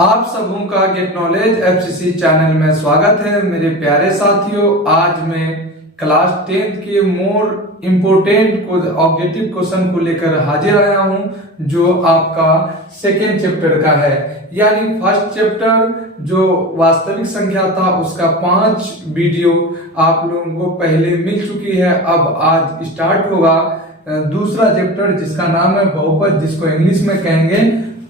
आप सबों का गेट नॉलेज एफसीसी चैनल में स्वागत है मेरे प्यारे साथियों। आज मैं क्लास 10th के मोर इम्पोर्टेंट ऑब्जेक्टिव क्वेश्चन को लेकर हाजिर आया हूं, जो आपका सेकेंड चैप्टर का है। यानी फर्स्ट चैप्टर जो वास्तविक संख्या था उसका 5 वीडियो आप लोगों को पहले मिल चुकी है। अब आज स्टार्ट होगा दूसरा चैप्टर जिसका नाम है बहुपद, जिसको इंग्लिश में कहेंगे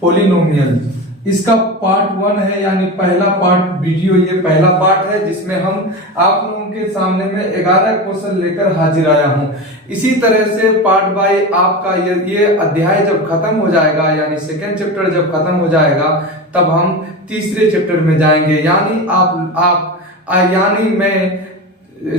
पोलिनोमियल। इसका पार्ट 1 है, यानी पहला पार्ट वीडियो, ये पहला पार्ट है जिसमें हम आप लोगों के सामने में 11 क्वेश्चन लेकर हाजिर आया हूं। इसी तरह से पार्ट बाय आपका ये अध्याय जब खत्म हो जाएगा, यानी सेकेंड चैप्टर जब खत्म हो जाएगा, तब हम तीसरे चैप्टर में जाएंगे। यानी मैं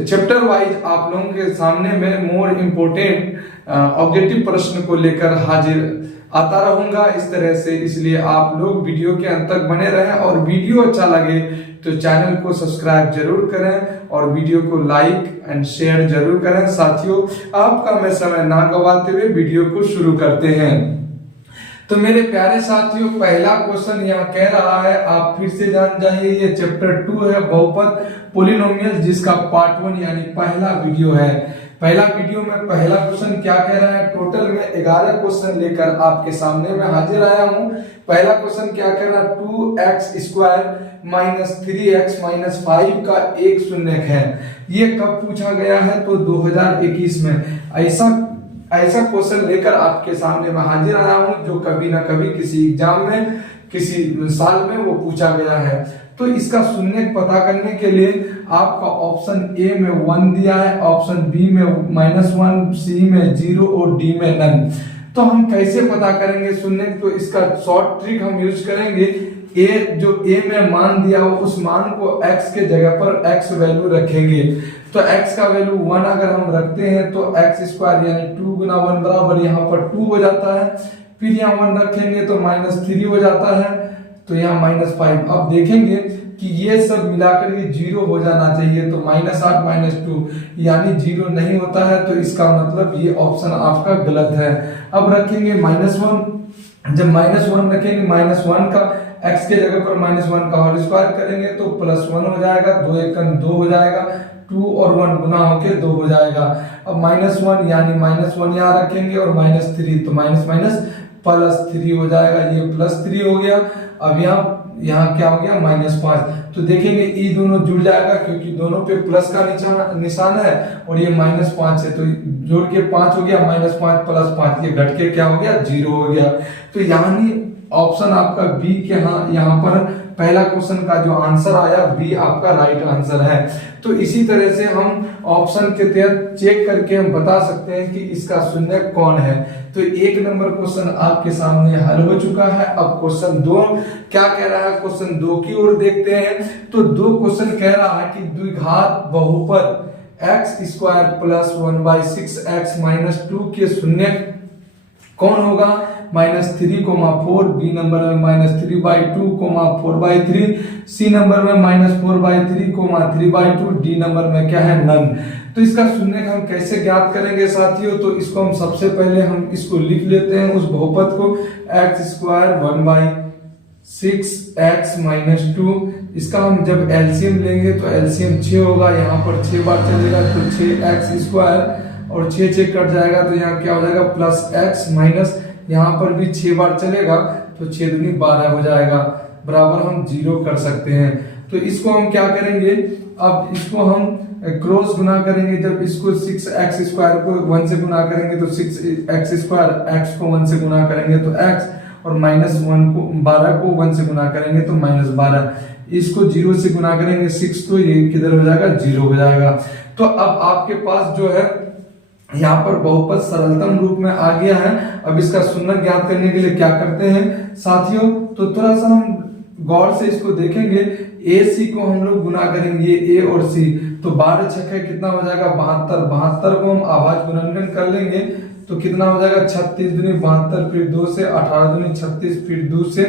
चैप्टर वाइज आप लोगों के सामने में मोर इम्पोर्टेंट ऑब्जेक्टिव प्रश्न को लेकर हाजिर आता रहूंगा इस तरह से। इसलिए आप लोग वीडियो के अंत तक बने रहें, और वीडियो अच्छा लगे तो चैनल को सब्सक्राइब जरूर करें और वीडियो को लाइक एंड शेयर जरूर करें। साथियों, आपका मैं समय ना गवाते हुए वीडियो को शुरू करते हैं। तो मेरे प्यारे साथियों, पहला क्वेश्चन यहाँ कह रहा है, आप फिर से जान जाइए, ये चैप्टर 2 है बहुपद पोलिनोमियल, जिसका पार्ट 1 यानी पहला वीडियो है। पहला वीडियो में पहला क्वेश्चन क्या कह रहा है, टोटल में 11 क्वेश्चन लेकर आपके सामने में हाजिर आया हूं। पहला क्वेश्चन क्या कह रहा है, 2x² माइनस 3x माइनस 5 का एक शून्यक है। ये कब पूछा गया है, तो 2021 में ऐसा क्वेश्चन लेकर आपके सामने में हाजिर आया हूं, जो कभी ना कभी किसी एग्जाम में किसी साल में वो पूछा गया है। तो इसका शून्यक पता करने के लिए आपका ऑप्शन ए में 1 दिया है, ऑप्शन बी में -1, सी में 0 और डी में नन। तो हम कैसे पता करेंगे शून्यक, तो इसका शॉर्ट ट्रिक हम यूज करेंगे। ए में मान दिया हो, उस मान को x के जगह पर x वैल्यू रखेंगे। तो x का वैल्यू 1 अगर हम रखते हैं तो x² यानी 2 गुना 1 बराबर यहाँ पर 2 हो जाता है। फिर यहाँ 1 रखेंगे तो -3 हो जाता है, तो यहाँ -5। अब देखेंगे कि ये सब मिलाकर ये 0 हो जाना चाहिए, तो -8 -2 यानी 0 नहीं होता है, तो इसका मतलब ये ऑप्शन आपका गलत है। अब रखेंगे -1, जब -1 रखेंगे, -1 का x के जगह पर -1 का होल स्क्वायर करेंगे तो +1 हो जाएगा, 2 1 2 हो जाएगा, 2 और 1 गुना होके 2 हो जाएगा। अब -1 यानी -1 यहाँ रखेंगे और -3, तो +3 हो जाएगा, ये +3 हो गया। अब यहाँ क्या हो गया, -5। तो देखेंगे ये दोनों जुड़ जाएगा, क्योंकि दोनों पे प्लस का निशान है और ये -5 है, तो जोड़ के 5 हो गया, -5 + 5, ये घट के क्या हो गया, 0 हो गया। तो यानी ऑप्शन आपका बी के यहाँ पर पहला क्वेश्चन का जो आंसर आया, बी आपका राइट आंसर है। तो इसी तरह से हम ऑप्शन के तहत चेक करके हम बता सकते हैं कि इसका शून्यक कौन है। तो 1 नंबर क्वेश्चन आपके सामने हल हो चुका है। अब क्वेश्चन 2 क्या कह रहा है, क्वेश्चन 2 की ओर देखते हैं। तो 2 क्वेश्चन कह रहा है कि द्विघात बहुपद x² + 1/6x - 2 के शून्यक कौन होगा, -3,4, बी नंबर में -3/2, 4/3, सी नंबर में -4/3, 3/2, डी नंबर में क्या है, नन। तो इसका शून्यक हम कैसे ज्ञात करेंगे साथियों, तो इसको हम सबसे पहले हम इसको लिख लेते हैं, उस बहुपद को, x² 1/6x - 2। इसका हम जब एलसीएम लेंगे तो एलसीएम 6 होगा, यहाँ पर 6 बार चलेगा तो 6x² और 6 कट जाएगा, तो यहाँ क्या हो जाएगा, +x माइनस यहाँ पर भी 6 बार चलेगा, तो 6 दूनी 12 हो जाएगा, बराबर हम 0 कर सकते हैं। तो इसको हम क्या करेंगे, अब इसको हम क्रॉस गुना करेंगे। जब इसको 6x² को 1 से गुना करेंगे तो 6x², x को 1 से गुना करेंगे तो x, और -1 को 12 को 1 से गुना करेंगे तो -12। इसको 0 से गुना करेंगे 6, तो ये किधर हो जाएगा, 0 हो जाएगा। तो अब आपके पास जो है यहाँ पर बहुपद सरलतम रूप में आ गया है। अब इसका शून्यक ज्ञात करने के लिए क्या करते हैं साथियों, तो थोड़ा सा हम गौर से इसको देखेंगे। ए सी को हम लोग गुना करेंगे, ए और सी, तो 12 छक्के कितना हो जाएगा, 72। 72 को हम आवाज गुणनखंड कर लेंगे तो कितना हो जाएगा, 36 दूनी 72, फिर 2 से 18 दूनी 36, फिर 2 से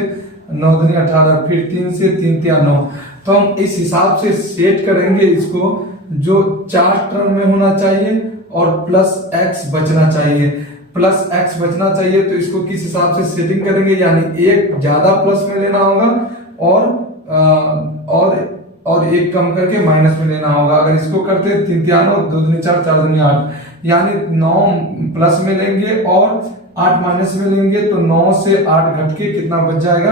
9 दूनी 18, फिर 3 से 3 तिया 9। तो हम इस हिसाब से सेट करेंगे इसको, जो 4 टर्म में होना चाहिए और +x बचना चाहिए, +x बचना चाहिए। तो इसको किस हिसाब से सेटिंग करेंगे, यानी एक ज्यादा प्लस में लेना होगा और एक कम करके माइनस में लेना होगा। अगर इसको करते 3 3 9 2 दूनी 4 4 दूनी 8, यानी 9 प्लस में लेंगे और 8 माइनस में लेंगे तो 9 से 8 घट के कितना बच जाएगा,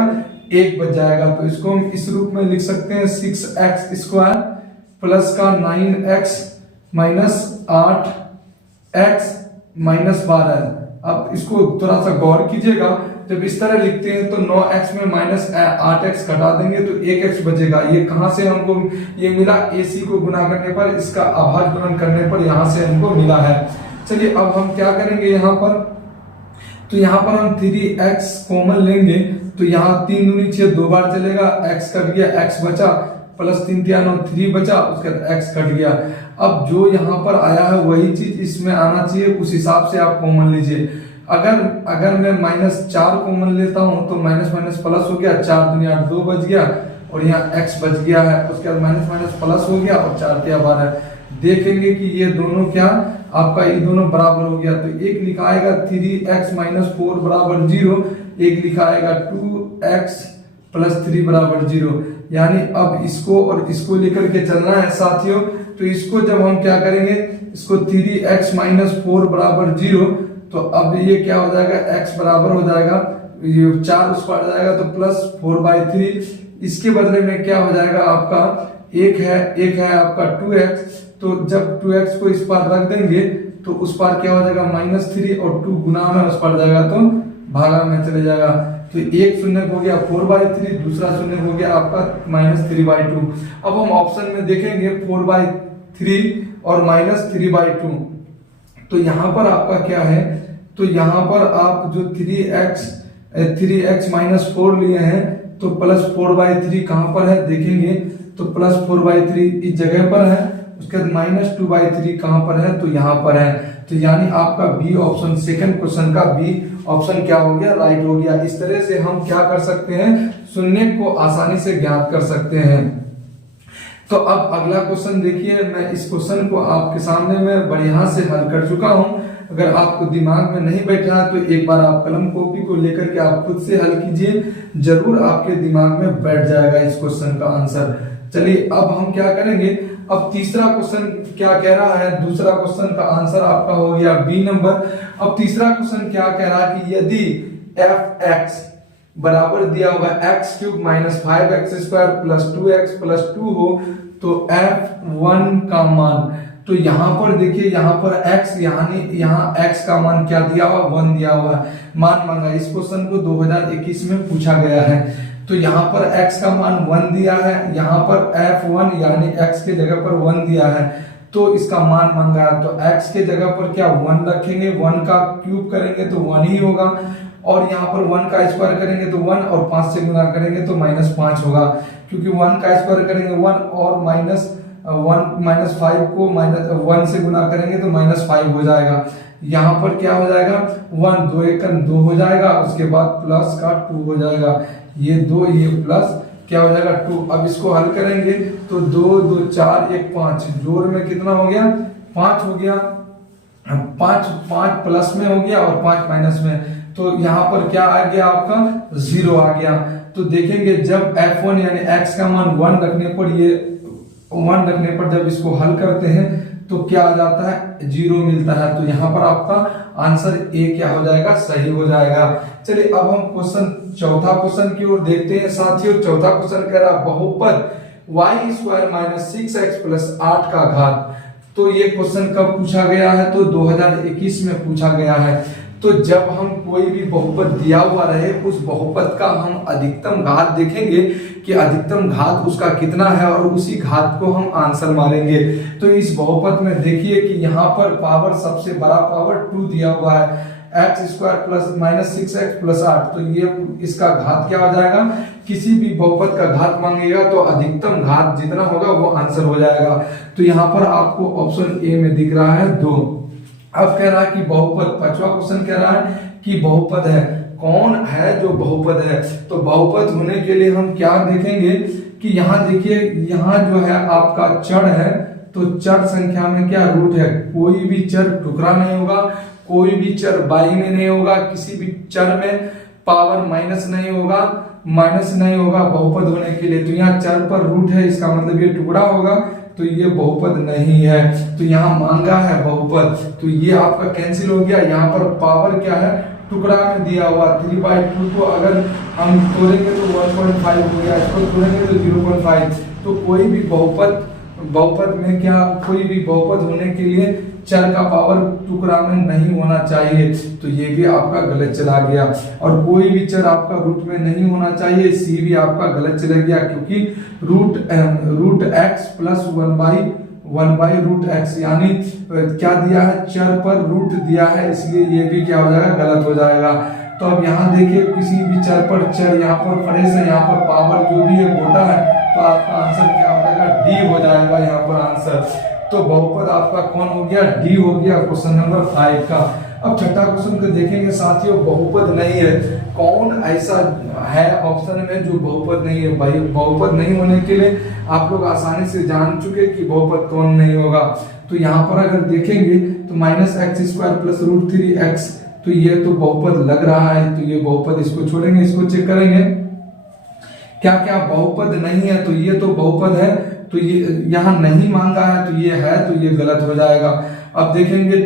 1 बच जाएगा। तो इसको हम इस रूप में लिख सकते हैं 6x स्क्वायर प्लस का 9x माइनस 8x माइनस 12। अब इसको थोड़ा सा गौर कीजिएगा, जब इस तरह लिखते हैं तो 9x में माइनस 8x घटा देंगे तो 1x बचेगा। ये कहां से हमको ये मिला, AC को गुना करने पर, इसका अभाज्य गुणन करने पर यहां से हमको मिला है। चलिए अब हम क्या करेंगे यहाँ पर, तो यहाँ पर हम 3x कॉमन लेंगे तो यहाँ 3 दूनी 6 2 बार चलेगा, x कट गया, x बचा, प्लस 3 3 9 3 बचा, उसके बाद x कट गया। अब जो यहाँ पर आया है वही चीज इसमें आना चाहिए, उस हिसाब से आप कॉमन लीजिए। अगर मैं -4 कॉमन लेता हूं तो माइनस माइनस प्लस हो गया, 4 दूनी 8 2 बच गया और यहाँ x बच गया है, उसके बाद माइनस माइनस प्लस हो गया और 4 3 12। देखेंगे कि ये दोनों क्या आपका, ये दोनों बराबर हो गया। तो एक लिखा आएगा 3x माइनस 4 बराबर 0, एक लिखा आएगा 2x प्लस 3 बराबर 0। यानी अब इसको और इसको लेकर के चलना है साथियों। तो इसको जब हम क्या करेंगे, इसको 3x माइनस 4 बराबर 0, तो अब ये क्या हो जाएगा, x बराबर हो जाएगा, ये 4 उस पार जाएगा तो प्लस 4/3। इसके बदले में क्या हो जाएगा आपका, एक है आपका 2x, तो जब 2x को इस पार रख देंगे तो उस पार क्या हो जाएगा -3 और 2 गुना में उस पार जाएगा तो भागा में चले जाएगा। तो एक शून्य हो गया 4/3, दूसरा शून्य हो गया आपका -3/2। अब हम ऑप्शन में देखेंगे 4/3 और -3/2। तो यहाँ पर आपका क्या है, तो यहाँ पर आप जो 3x माइनस 4 लिए हैं तो प्लस 4/3 कहाँ पर है देखेंगे, तो प्लस 4/3 इस जगह पर है, उसके बाद -2/3 कहाँ पर है, तो यहाँ पर है। तो यानी आपका बी ऑप्शन, सेकंड क्वेश्चन का बी ऑप्शन क्या हो गया, राइट हो गया। इस तरह से हम क्या कर सकते हैं, शून्य को आसानी से ज्ञात कर सकते हैं। तो अब अगला क्वेश्चन देखिए, मैं इस क्वेश्चन को आपके सामने में बढ़िया से हल कर चुका हूं। अगर आपको दिमाग में नहीं बैठा है तो एक बार आप कलम कॉपी को लेकर के आप खुद से हल कीजिए, जरूर आपके दिमाग में बैठ जाएगा इस क्वेश्चन का आंसर। चलिए अब हम क्या करेंगे, अब तीसरा क्वेश्चन क्या कह रहा है, दूसरा क्वेश्चन का आंसर आपका हो गया बी नंबर। अब तीसरा क्वेश्चन क्या कह रहा है कि यदि f(x) बराबर दिया हुआ x³ minus 5x square plus 2x plus 2 हो तो f(1) का मान, तो यहाँ पर देखिए, यहाँ पर x यानी यहाँ x का मान क्या दिया हुआ, 1 दिया हुआ है, मान मांगा। इस क्वेश्चन को 2021 में पूछा गया है। तो यहाँ पर x का मान 1 दिया है, यहाँ पर f(1) यानी x के जगह पर 1 दिया है, तो इसका मान मांगा है। तो x के जगह पर क्या 1 रखेंगे, 1 का क्यूब करेंगे तो 1 ही होगा, और यहाँ पर 1 का स्क्वायर करेंगे तो 1, और 5 से गुना करेंगे तो -5 होगा, क्योंकि 1 का स्क्वायर करेंगे 1 और -5 को -1 से गुना करेंगे तो -5 हो जाएगा। यहाँ पर क्या हो जाएगा, 1 2 1 2 हो जाएगा, उसके बाद प्लस का 2 हो जाएगा, ये 2 ये प्लस क्या हो जाएगा 2। अब इसको हल करेंगे तो 2 2 4 1 5, जोड़ में कितना हो गया, 5 हो गया, 5 प्लस में हो गया और 5 माइनस में, तो यहाँ पर क्या आ गया आपका 0 आ गया। तो देखेंगे जब f(1) यानी x का मान 1 रखने पर, ये 1 रखने पर जब इसको हल करते हैं तो क्या आ जाता है, 0 मिलता है। तो यहाँ पर आपका आंसर ए क्या हो जाएगा, सही हो जाएगा। चलिए अब हम चौथा क्वेश्चन की ओर देखते हैं साथियों। चौथा क्वेश्चन कह रहा बहुपद y² माइनस 6x प्लस 8 का घात। तो ये क्वेश्चन कब पूछा गया है, तो 2021 में पूछा गया है। तो जब हम कोई भी बहुपद दिया हुआ रहे, उस बहुपद का हम अधिकतम घात देखेंगे कि अधिकतम घात उसका कितना है, और उसी घात को हम आंसर मानेंगे। तो इस बहुपद में देखिए कि यहाँ पर पावर, सबसे बड़ा पावर 2 दिया हुआ है, x² plus minus 6x plus 8, तो ये इसका घात क्या हो जाएगा, किसी भी बहुपद का घात मांगेगा तो अधिकतम घात जितना होगा वो आंसर हो जाएगा। तो यहाँ पर आपको ऑप्शन ए में दिख रहा है 2। अब कह रहा है कि बहुपद, पांचवा क्वेश्चन कह रहा है कि बहुपद है, कौन है जो बहुपद है। तो बहुपद होने के लिए हम क्या देखेंगे कि यहाँ देखिए, यहाँ जो है आपका चर है, तो चर संख्या में क्या रूट है, कोई भी चर टुकड़ा नहीं होगा, कोई भी चर बाई में नहीं होगा, किसी भी चर में पावर माइनस नहीं होगा बहुपद होने के लिए। तो यहाँ चर पर रूट है, इसका मतलब ये टुकड़ा होगा, तो ये बहुपद नहीं है। तो यहाँ मांगा है बहुपद, तो ये आपका कैंसिल हो गया। यहाँ पर पावर क्या है, टुकड़ा में दिया हुआ 3/2 को अगर हम तोड़ेंगे तो 1.5 हो गया, इसको तोड़ेंगे तो 0.5। तो कोई भी बहुपद में क्या, कोई भी बहुपद होने के लिए चर का पावर टुकड़ा में नहीं होना चाहिए। तो ये भी आपका गलत चला गया। और कोई भी चर आपका रूट में नहीं होना चाहिए, सी भी आपका गलत चला गया, क्योंकि रूट x प्लस 1/√x यानी क्या दिया है, चर पर रूट दिया है, इसलिए ये भी क्या हो जाएगा, गलत हो जाएगा। तो अब यहाँ देखिए किसी भी चर पर चर यहाँ पर फ्रेश है, यहाँ पर पावर जो भी है मोटा है, तो आपका आंसर क्या हो जाएगा, डी हो जाएगा यहाँ पर आंसर। तो बहुपद आपका कौन हो गया, डी हो गया क्वेश्चन नंबर 5 का। अब छठा क्वेश्चन को देखेंगे साथियों, बहुपद नहीं है, कौन ऐसा है ऑप्शन में जो बहुपद नहीं है। भाई बहुपद नहीं होने के लिए आप लोग आसानी से जान चुके कि बहुपद कौन नहीं होगा। तो यहाँ पर अगर देखेंगे तो -x² प्लस √3x, तो ये तो बहुपद लग रहा है, तो ये बहुपद, इसको छोड़ेंगे, इसको चेक करेंगे क्या क्या बहुपद नहीं है। तो ये तो बहुपद है, तो ये यहाँ नहीं मांगा है, तो ये है, तो ये गलत हो जाएगा। अब देखेंगे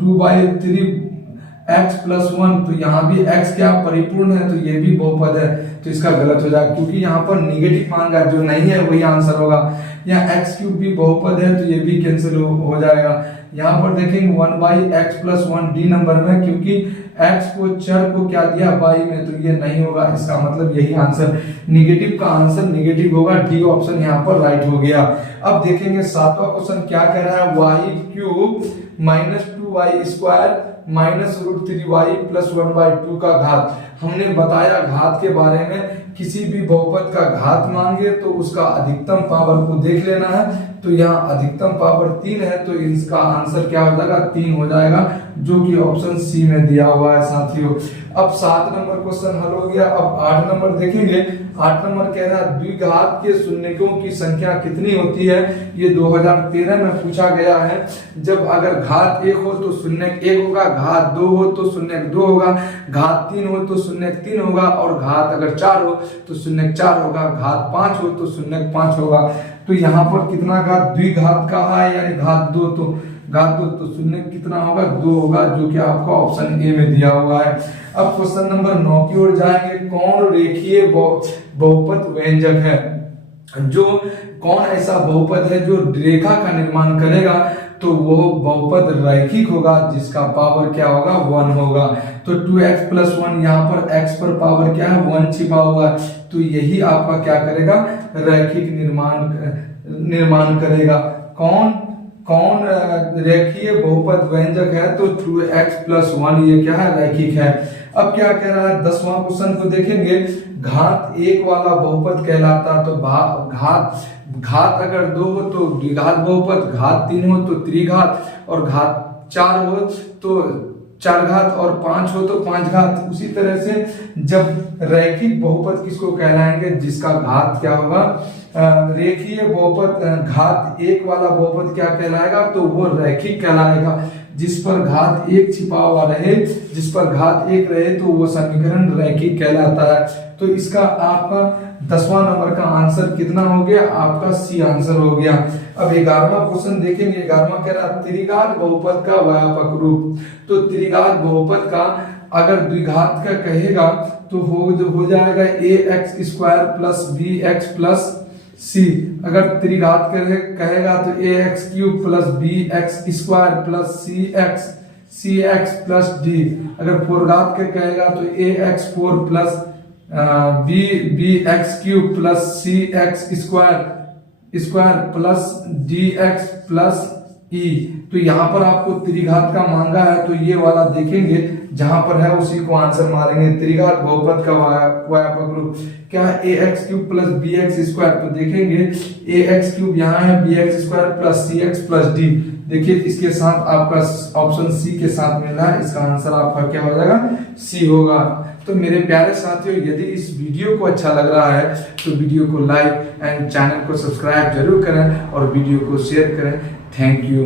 2/3x प्लस 1, तो यहाँ भी x क्या परिपूर्ण है, तो ये भी बहुपद है, तो इसका गलत हो जाएगा, क्योंकि यहाँ पर निगेटिव मांगा, जो नहीं है वही आंसर होगा। यहाँ x³ भी बहुपद है, तो ये भी कैंसिल हो जाएगा। यहाँ पर देखेंगे 1/x प्लस 1 डी नंबर में, क्योंकि x को चर को क्या दिया y में, तो ये नहीं होगा, इसका मतलब यही आंसर, निगेटिव का आंसर निगेटिव होगा, डी ऑप्शन यहाँ पर राइट हो गया। अब देखेंगे सातवां क्वेश्चन क्या कह रहा है, y³ - 2y² minus √3y plus 1/2 का घात। हमने बताया घात के बारे में, किसी भी बहुपद का घात मांगे तो उसका अधिकतम पावर को देख लेना है। तो यहाँ अधिकतम पावर 3 है, तो इसका आंसर क्या हो जाएगा, 3 हो जाएगा, जो कि ऑप्शन सी में दिया हुआ है साथियों। अब 7 नंबर क्वेश्चन हल हो गया। अब 8 नंबर देखेंगे। 8 नंबर कह रहा है द्विघात के शून्यकों की संख्या कितनी होती है। ये 2013 में पूछा गया है। जब अगर घात 1 हो तो शून्यक 1 होगा, घात 2 हो तो शून्यक 2 होगा, घात 3 हो तो शून्यक 3 होगा, और घात अगर 4 हो तो शून्यक 4 होगा, घात 5 हो तो शून्यक 5 होगा। तो यहाँ पर कितना घात, द्विघात का है यानी घात 2, तो घात 2 तो शून्य कितना होगा, 2 होगा, जो कि आपका ऑप्शन ए में दिया हुआ है। अब क्वेश्चन नंबर 9 की ओर जाएंगे। कौन रेखीय बहुपद व्यंजक है, जो कौन ऐसा बहुपद है जो रेखा का निर्माण करेगा, तो वो बहुपद रैखिक होगा, जिसका पावर क्या होगा, 1 होगा। तो 2x प्लस 1, यहाँ पर x पर पावर क्या है, 1 छिपा हुआ है, तो यही आपका क्या करेगा, रैखिक निर्माण करेगा। कौन रेखीय बहुपद व्यंजक है, तो 2x प्लस 1 ये क्या है, रैखिक है। अब क्या कह रहा है, 10वां क्वेश्चन को देखेंगे। घात 1 वाला बहुपद कहलाता, तो घात अगर 2 हो तो द्विघात बहुपद, घात 3 हो तो त्रिघात, और घात 4 हो तो 4 घात, और 5 हो तो 5 घात। उसी तरह से जब रैखिक बहुपद किसको कहलाएंगे, जिसका घात क्या होगा, रेखीय बहुपद, घात 1 वाला बहुपद क्या कहलाएगा, तो वो रैखिक कहलाएगा। जिस पर घात 1 छिपा हुआ रहे, जिस पर घात 1 रहे, तो वो समीकरण रैखिक कहलाता है। तो इसका आपका 10वां नंबर का आंसर कितना हो गया, आपका सी आंसर हो गया। अब 11वां क्वेश्चन देखेंगे। 11वां कह रहा त्रिघात बहुपद का व्यापक रूप। तो त्रिघात बहुपद का अगर द्विघात का कहेगा तो हो जाएगा ax² plus bx plus c। अगर त्रिघात कहेगा तो ax³ plus bx² plus cx plus d। अगर फोरघात के कहेगा तो ax4 plus bx³ plus cx² plus dx plus e। तो यहाँ पर आपको त्रिघात का मांगा है, तो ये वाला देखेंगे, जहां पर है उसी को आंसर मारेंगे। त्रिघात बहुपद का व्यापक रूप क्या है, ax³ प्लस bx²। तो देखेंगे ax³ यहाँ है, bx² plus cx plus d। देखिए इसके साथ आपका ऑप्शन सी के साथ मिल रहा है, इसका आंसर आपका क्या हो जाएगा, सी होगा। तो मेरे प्यारे साथियों, यदि इस वीडियो को अच्छा लग रहा है तो वीडियो को लाइक एंड चैनल को सब्सक्राइब जरूर करें और वीडियो को शेयर करें। Thank you.